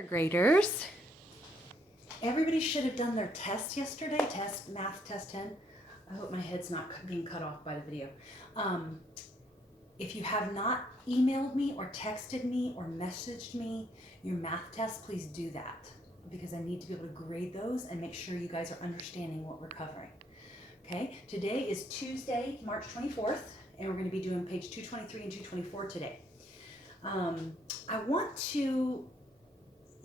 Third graders, everybody should have done their test yesterday, math test 10. I hope my head's not being cut off by the video. If you have not emailed me or texted me or messaged me your math test, please do that, because I need to be able to grade those and make sure you guys are understanding what we're covering. Okay, today is Tuesday, March 24th, and we're going to be doing page 223 and 224 today. I want to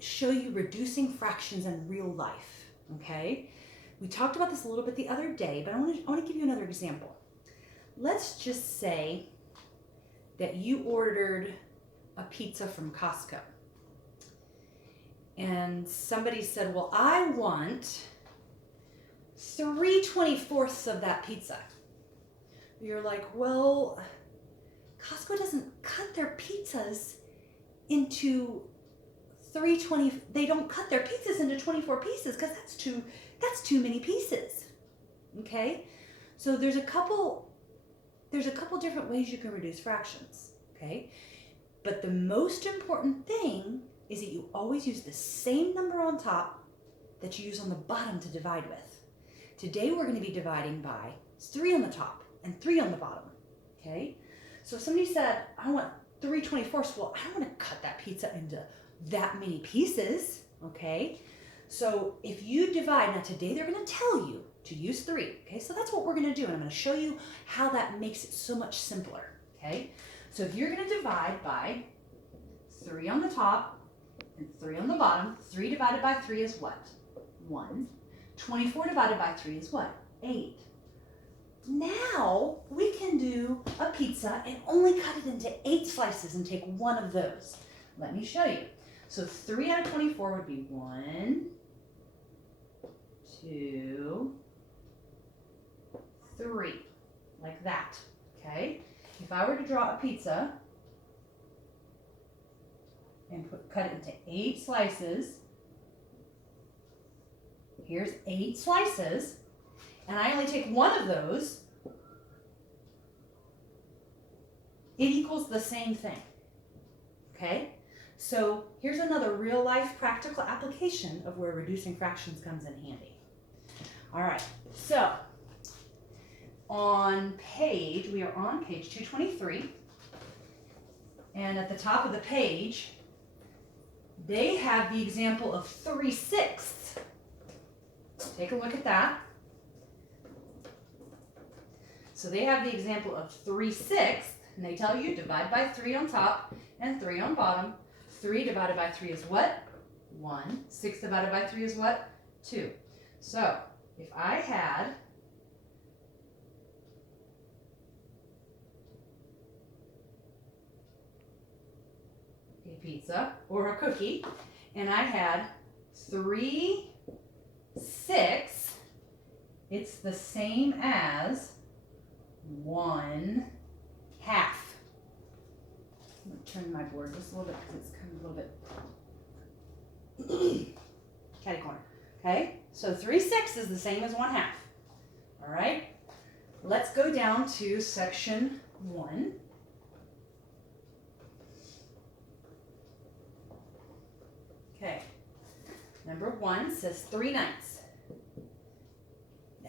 show you reducing fractions in real life, okay? We talked about this a little bit the other day, but I want to give you another example. Let's just say that you ordered a pizza from Costco. And somebody said, well, I want 3/24 of that pizza. You're like, well, Costco doesn't cut their pizzas into they don't cut their pizzas into 24 pieces because that's too many pieces. Okay? So there's a couple different ways you can reduce fractions, okay? But the most important thing is that you always use the same number on top that you use on the bottom to divide with. Today we're going to be dividing by 3 on the top and 3 on the bottom, okay? So if somebody said, I want 3/24, well, I don't want to cut that pizza into that many pieces, okay? So if you divide, now today they're going to tell you to use 3, okay? So that's what we're going to do, and I'm going to show you how that makes it so much simpler, okay? So if you're going to divide by 3 on the top and 3 on the bottom, 3 divided by 3 is what? 1. 24 divided by 3 is what? 8. Now we can do a pizza and only cut it into 8 slices and take one of those. Let me show you. So 3 out of 24 would be 1, 2, 3, like that, okay? If I were to draw a pizza and cut it into 8 slices, here's 8 slices, and I only take one of those, it equals the same thing, okay? So here's another real life practical application of where reducing fractions comes in handy. All right, so we are on page 223, and at the top of the page, they have the example of 3/6. Take a look at that. So they have the example of 3/6, and they tell you divide by 3 on top and 3 on bottom. 3 divided by 3 is what? 1. 6 divided by 3 is what? 2. So if I had a pizza or a cookie, and I had 3/6, it's the same as 1/2. I'm going to turn my board just a little bit because it's kind of a little bit catty corner. Okay, so 3/6 is the same as 1/2. All right, let's go down to section 1. Okay, number 1 says 3/9.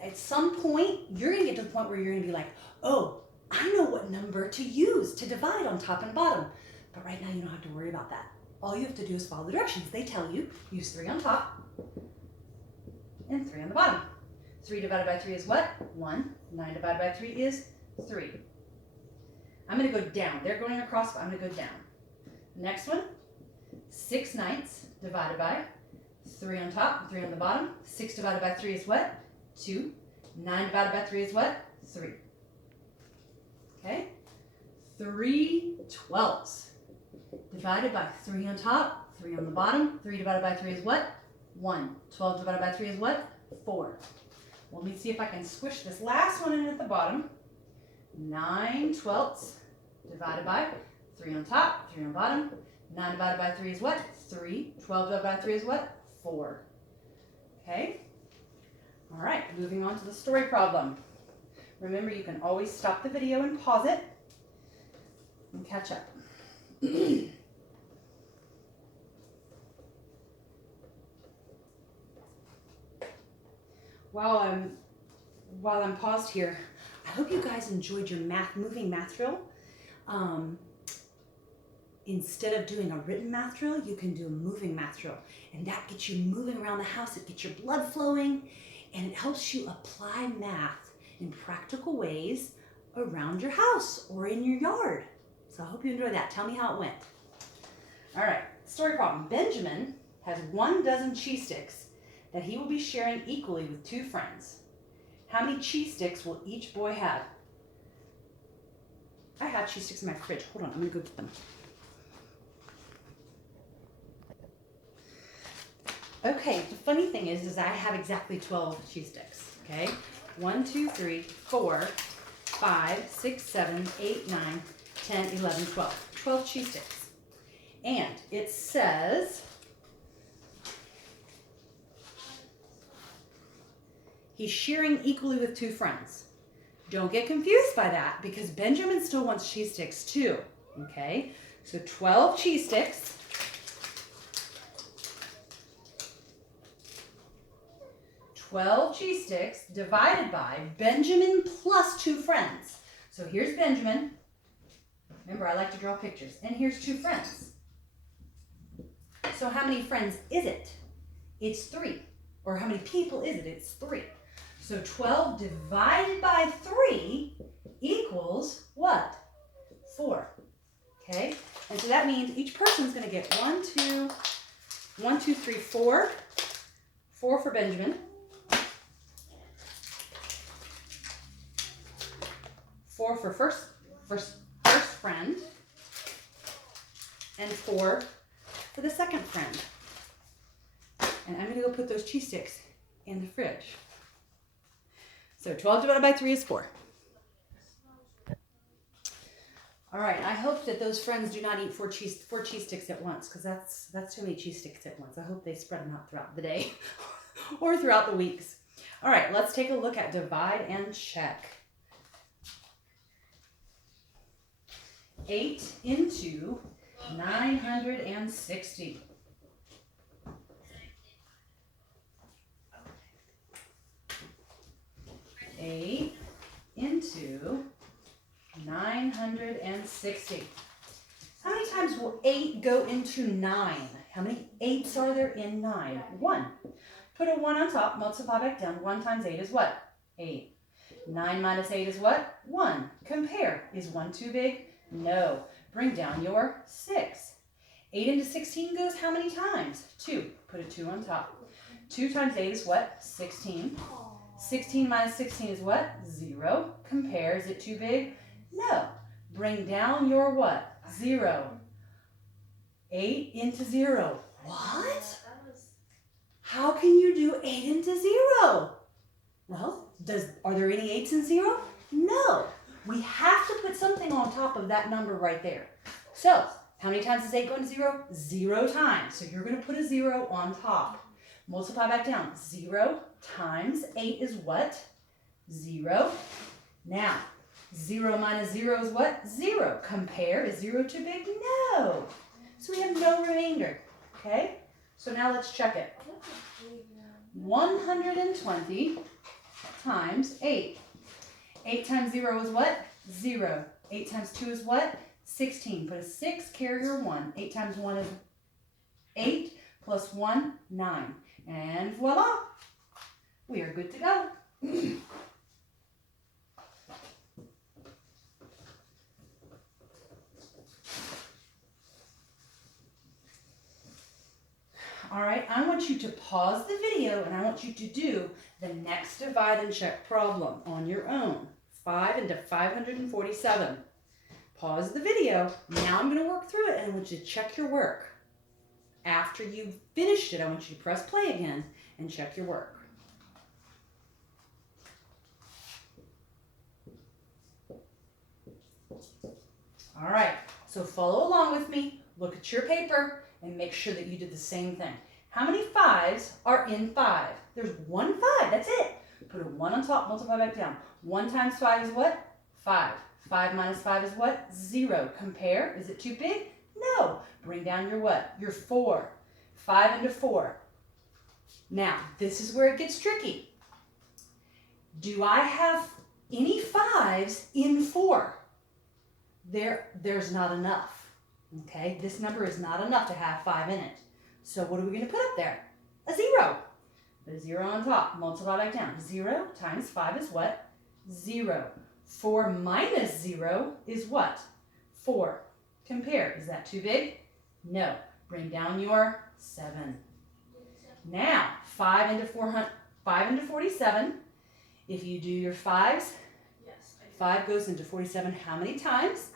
At some point, you're going to get to the point where you're going to be like, oh, I know what number to use to divide on top and bottom. But right now, you don't have to worry about that. All you have to do is follow the directions. They tell you, use 3 on top and 3 on the bottom. 3 divided by 3 is what? 1. 9 divided by 3 is 3. I'm going to go down. They're going across, but I'm going to go down. Next one, 6/9 divided by 3 on top, 3 on the bottom. 6 divided by 3 is what? 2. 9 divided by 3 is what? 3. Okay? 3/12 divided by 3 on top, 3 on the bottom. 3 divided by 3 is what? 1. 12 divided by 3 is what? 4. Well, let me see if I can squish this last one in at the bottom. 9/12 divided by 3 on top, 3 on bottom. 9 divided by 3 is what? 3. 12 divided by 3 is what? 4. Okay? All right, moving on to the story problem. Remember, you can always stop the video and pause it and catch up. while I'm paused here, I hope you guys enjoyed your moving math drill. Instead of doing a written math drill, you can do a moving math drill. And that gets you moving around the house, it gets your blood flowing, and it helps you apply math in practical ways around your house or in your yard. So I hope you enjoyed that. Tell me how it went. All right, story problem. Benjamin has 12 cheese sticks that he will be sharing equally with 2 friends. How many cheese sticks will each boy have? I have cheese sticks in my fridge. Hold on, I'm gonna go get them. Okay, the funny thing is I have exactly 12 cheese sticks, okay? 1, 2, 3, 4, 5, 6, 7, 8, 9, 10, 11, 12. 12 cheese sticks. And it says he's sharing equally with 2 friends. Don't get confused by that because Benjamin still wants cheese sticks too, okay? So 12 cheese sticks. 12 cheese sticks divided by Benjamin plus 2 friends. So here's Benjamin. Remember, I like to draw pictures. And here's 2 friends. So how many friends is it? It's 3. Or how many people is it? It's 3. So 12 divided by 3 equals what? 4. Okay? And so that means each person's going to get 1, 2, 3, 4. 4 for Benjamin. 4 for first friend, and 4 for the second friend. And I'm going to go put those cheese sticks in the fridge. So 12 divided by 3 is 4. All right, I hope that those friends do not eat 4 cheese sticks at once, because that's too many cheese sticks at once. I hope they spread them out throughout the day or throughout the weeks. All right, let's take a look at divide and check. 8 into 960. Eight into 960. How many times will 8 go into 9? How many 8s are there in 9? 1. Put a 1 on top, multiply back down. 1 times 8 is what? 8. 9 minus 8 is what? 1. Compare. Is 1 too big? No. Bring down your 6. 8 into 16 goes how many times? 2. Put a 2 on top. 2 times 8 is what? 16. 16 minus 16 is what? 0. Compare. Is it too big? No. Bring down your what? 0. 8 into 0. What? How can you do 8 into 0? Well, are there any 8s in 0? No. We have to put something on top of that number right there. So, how many times does 8 go into 0? 0 times. So you're going to put a 0 on top. Multiply back down. 0 times 8 is what? 0. Now, 0 minus 0 is what? 0. Compare. Is 0 too big? No. So we have no remainder. Okay? So now let's check it. 120 times 8. 8 times 0 is what? 0. 8 times 2 is what? 16. Put a 6, carry your 1. 8 times 1 is 8, plus 1, 9. And voila! We are good to go. All right, I want you to pause the video and I want you to do the next divide and check problem on your own. 5 into 547. Pause the video. Now I'm going to work through it and I want you to check your work. After you've finished it, I want you to press play again and check your work. All right, so follow along with me. Look at your paper and make sure that you did the same thing. How many 5s are in 5? There's 1 5, that's it. Put a 1 on top, multiply back down. 1 times 5 is what? 5. 5 minus 5 is what? 0. Compare, is it too big? No. Bring down your what? Your 4. 5 into 4. Now, this is where it gets tricky. Do I have any 5s in 4? There's not enough. Okay, this number is not enough to have 5 in it. So what are we going to put up there? A 0. Put a 0 on top. Multiply back down. 0 times 5 is what? 0. 4 minus 0 is what? 4. Compare. Is that too big? No. Bring down your 7. Now, 5 into 47. If you do your 5s, 5 goes into 47 how many times?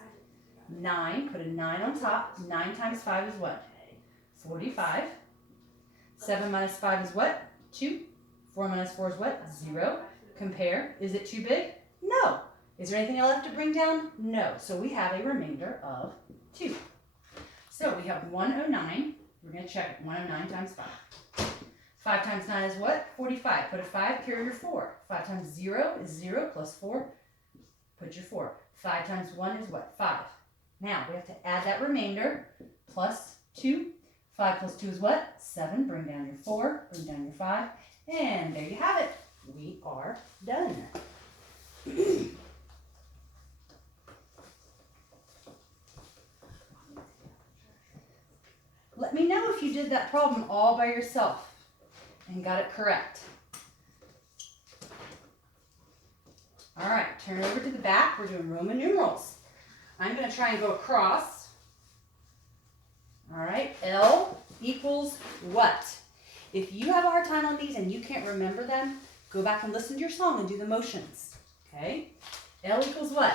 9. Put a 9 on top. 9 times 5 is what? 45. 7 minus 5 is what? 2. 4 minus 4 is what? 0. Compare. Is it too big? No. Is there anything left to bring down? No. So we have a remainder of 2. So we have 109. We're going to check it. 109 times 5. 5 times 9 is what? 45. Put a 5, carry your 4. 5 times 0 is 0 plus 4. Put your 4. 5 times 1 is what? 5. Now we have to add that remainder plus 2. 5 plus 2 is what? 7. Bring down your 4. Bring down your 5. And there you have it. We are done. Let me know if you did that problem all by yourself and got it correct. All right, turn over to the back. We're doing Roman numerals. I'm going to try and go across. All right, L equals what? If you have a hard time on these and you can't remember them, go back and listen to your song and do the motions. Okay? L equals what?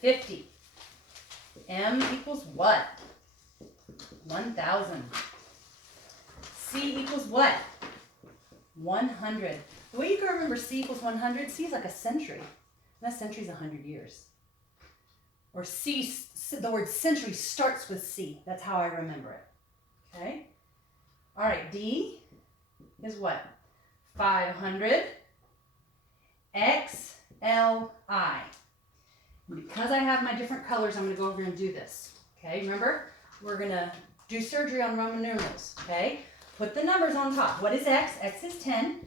50. M equals what? 1,000. C equals what? 100. The way you can remember C equals 100, C is like a century. And a century is 100 years. Or C, the word century starts with C. That's how I remember it. Okay? All right, D is what? 500. X, L, I. Because I have my different colors, I'm going to go over and do this. Okay, remember? We're going to do surgery on Roman numerals. Okay? Put the numbers on top. What is X? X is 10.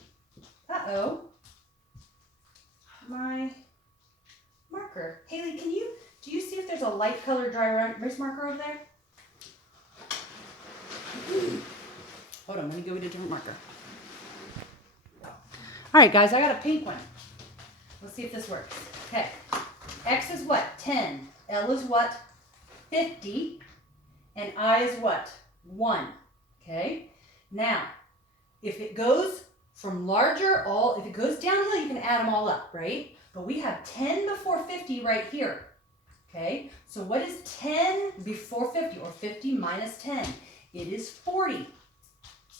Uh-oh. My marker. Haley, do you see if there's a light colored dry erase marker over there? Hold on, let me go with a different marker. All right, guys, I got a pink one. Let's see if this works. Okay. X is what? 10. L is what? 50. And I is what? 1. Okay? Now, if it goes from larger, if it goes downhill, you can add them all up, right? But we have 10 before 50 right here. Okay? So what is 10 before 50, or 50 minus 10? It is 40.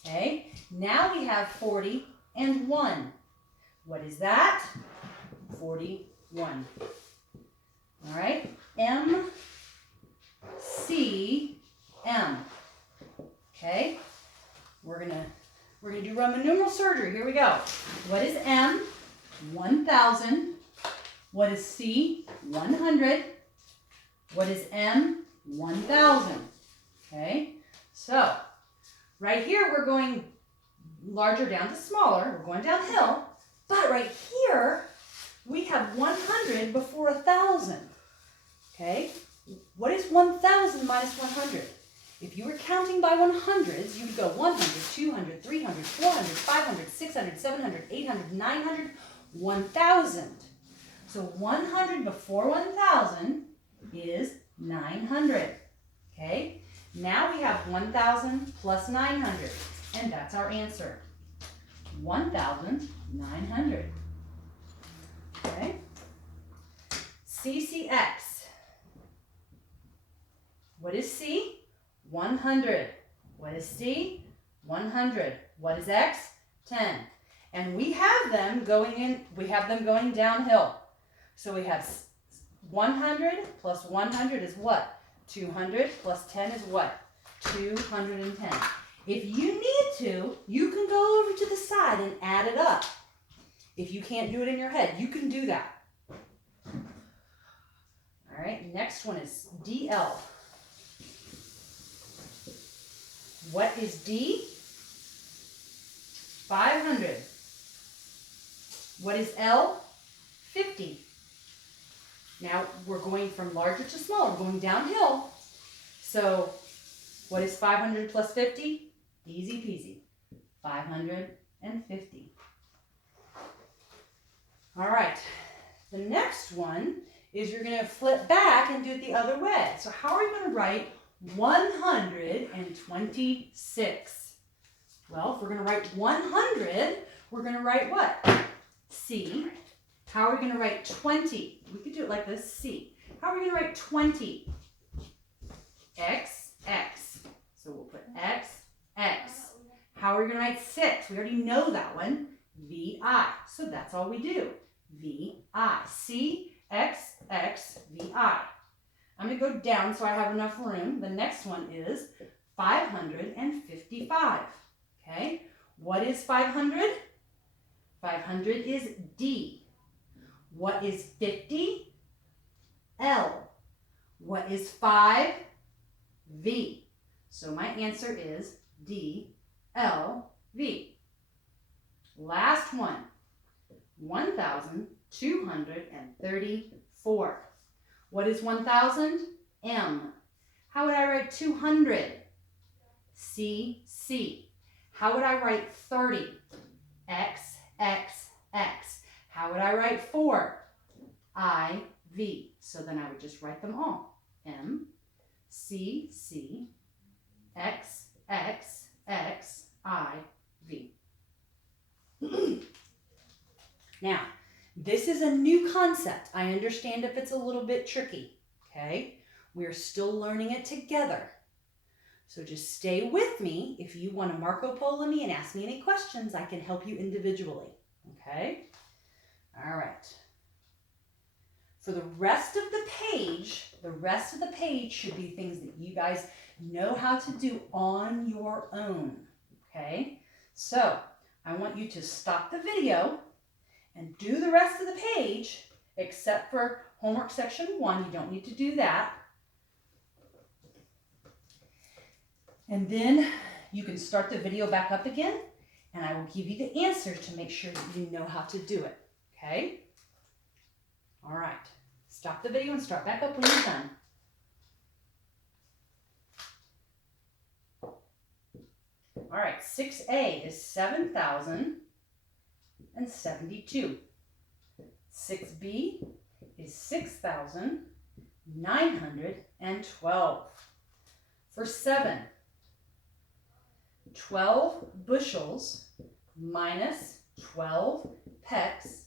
Okay? Now we have 40 and 1. What is that? 41. All right? M, C, M. Okay? We're gonna do Roman numeral surgery. Here we go. What is M? 1,000. What is C? 100. What is M? 1,000. Okay? So, right here we're going larger down to smaller. We're going downhill. But right here, we have 100 before 1,000. Okay? What is 1,000 minus 100? If you were counting by 100s, you would go 100, 200, 300, 400, 500, 600, 700, 800, 900, 1,000. So 100 before 1,000 is 900. Okay? Now we have 1,000 plus 900, and that's our answer. 1,900. Okay? CCX. What is C? 100. What is C? 100. What is X? 10. And we have them going downhill. So we have 100 plus 100 is what? 200 plus 10 is what? 210. If you need to, you can go over to the side and add it up. If you can't do it in your head, you can do that. All right, next one is DL. What is D? 500. What is L? 50. Now we're going from larger to smaller, we're going downhill. So what is 500 plus 50? Easy peasy. 550. All right, the next one is you're going to flip back and do it the other way. So how are you going to write 126? Well, if we're going to write 100, we're going to write what? C. How are we going to write 20? We could do it like this, C. How are we going to write 20? X, X. So we'll put X, X. How are we going to write 6? We already know that one. VI. So that's all we do. VI. C, X, X, VI. I'm going to go down so I have enough room. The next one is 555. Okay. What is 500? 500 is D. What is 50? L. What is 5? V. So my answer is D, L, V. Last one, 1,234. What is 1,000? M. How would I write 200? C, C. How would I write 30? X, X, X. How would I write 4? I, V. So then I would just write them all. M, C, C, X, X, X, I, V. Now, this is a new concept. I understand if it's a little bit tricky, okay? We're still learning it together. So just stay with me. If you want to Marco Polo me and ask me any questions, I can help you individually, okay? All right. For the rest of the page should be things that you guys know how to do on your own, okay? So I want you to stop the video and do the rest of the page, except for homework section 1. You don't need to do that. And then you can start the video back up again, and I will give you the answers to make sure that you know how to do it, okay? All right. Stop the video and start back up when you're done. All right, 6A is 7,072. 6B is 6,912. For 7, 12 bushels minus 12 pecks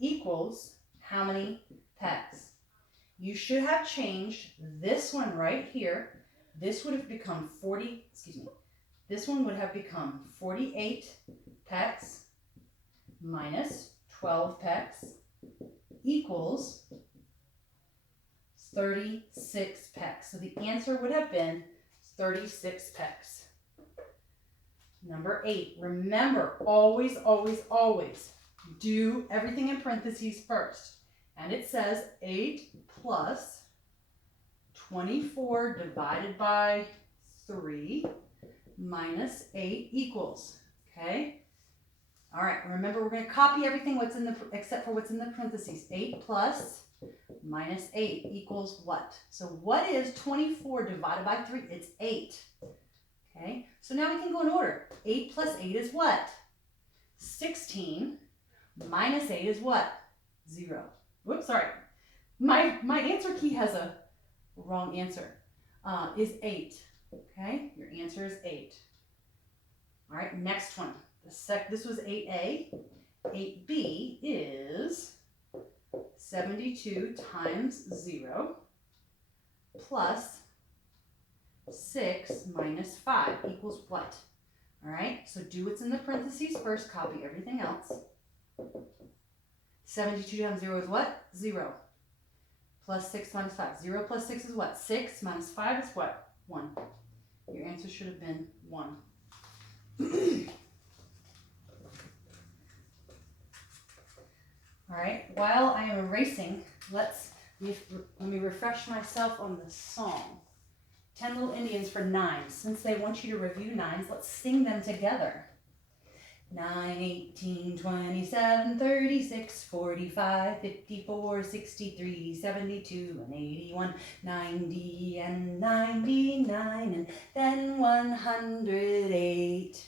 equals how many pecks? You should have changed this one right here. This would have become 40, this one would have become 48 pecks minus 12 pecks equals 36 pecks. So the answer would have been 36 pecks. Number 8, remember, always, always, always do everything in parentheses first. And it says 8 plus 24 divided by 3 minus 8 equals, okay? All right, remember we're going to copy everything except for what's in the parentheses. 8 plus minus 8 equals what? So what is 24 divided by 3? It's 8. Okay, so now we can go in order. 8 plus 8 is what? 16 minus 8 is what? 0. Whoops, sorry. My answer key has a wrong answer. Is 8. Okay, your answer is 8. All right, next one. This was 8A. 8B is 72 times 0 plus 6 minus 5 equals what? All right, so do what's in the parentheses first, copy everything else. 72 times 0 is what? 0. Plus 6 minus 5. 0 plus 6 is what? 6 minus 5 is what? 1. Your answer should have been 1. All right, while I am erasing, let me refresh myself on the song. 10 Little Indians for 9s. Since they want you to review 9s, let's sing them together. 9, 18, 27, 36, 45, 54, 63, 72, and 81, 90, and 99, and then 108.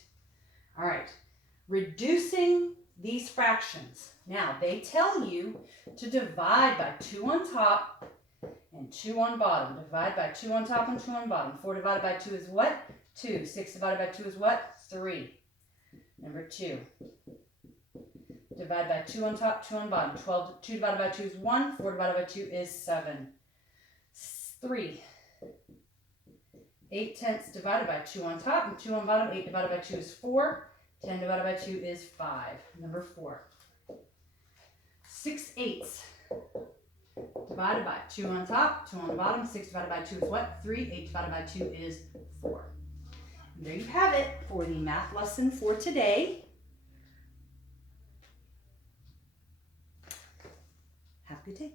All right, reducing these fractions. Now, they tell you to divide by 2 on top and 2 on bottom. Divide by 2 on top and 2 on bottom. 4 divided by 2 is what? 2. 6 divided by 2 is what? 3. Number 2. Divide by 2 on top, 2 on bottom. 2 divided by 2 is 1. 4 divided by 2 is 7. 3. 8 tenths divided by 2 on top and 2 on bottom. 8 divided by 2 is 4. 10 divided by 2 is 5. Number 4. 6 eighths divided by 2 on top, 2 on the bottom. 6 divided by 2 is what? 3. 8 divided by 2 is 4. And there you have it for the math lesson for today. Have a good day.